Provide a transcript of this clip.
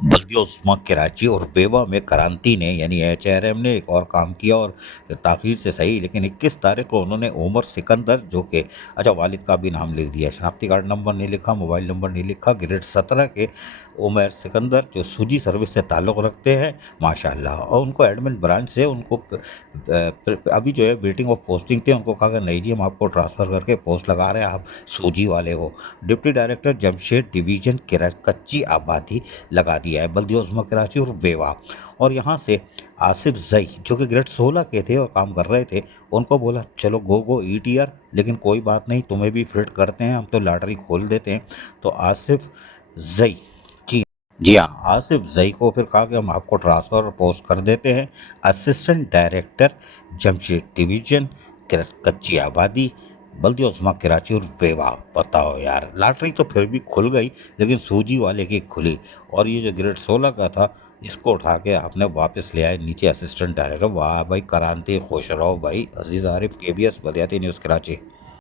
बल्कि उस्मा कराची और बेवा में क्रांति ने यानी एचआरएम ने एक और काम किया, और ताखिर से सही लेकिन 21 तारीख को उन्होंने उमर सिकंदर, जो कि अच्छा वालिद का भी नाम लिख दिया, शनाख्ती कार्ड नंबर नहीं लिखा, मोबाइल नंबर नहीं लिखा, ग्रेड 17 के उमर सिकंदर जो सूजी सर्विस से ताल्लुक़ रखते हैं माशाल्लाह, और उनको एडमिन ब्रांच से उनको अभी जो है वेटिंग ऑफ पोस्टिंग थे, उनको कहा कि नहीं जी हम आपको ट्रांसफ़र करके पोस्ट लगा रहे हैं, आप सूजी वाले हो। डिप्टी डायरेक्टर जमशेद डिवीज़न कच्ची आबादी लगा दिया है, बल्दिया उस्मा कराची और बेवा। और यहाँ से आसिफ जई जो कि ग्रेड 16 के थे और काम कर रहे थे, उनको बोला चलो गो ईटीआर, लेकिन कोई बात नहीं तुम्हें भी फिट करते हैं, हम तो लॉटरी खोल देते हैं। तो आसिफ जई, जी जी हाँ, आसिफ जई को फिर कहा कि हम आपको ट्रांसफ़र पोस्ट कर देते हैं असिस्टेंट डायरेक्टर जमशेद डिवीज़न कच्ची आबादी, बल्कि उस्मा कराची और बेवा। बताओ यार, लॉटरी तो फिर भी खुल गई लेकिन सूजी वाले की खुली, और ये जो ग्रेड 16 का था इसको उठा के आपने वापस ले आए नीचे असिस्टेंट डायरेक्टर। वाह भाई, क्रांति, खुश रहो भाई। अजीज़ आरिफ, केबीएस, बलियाती न्यूज़, कराची।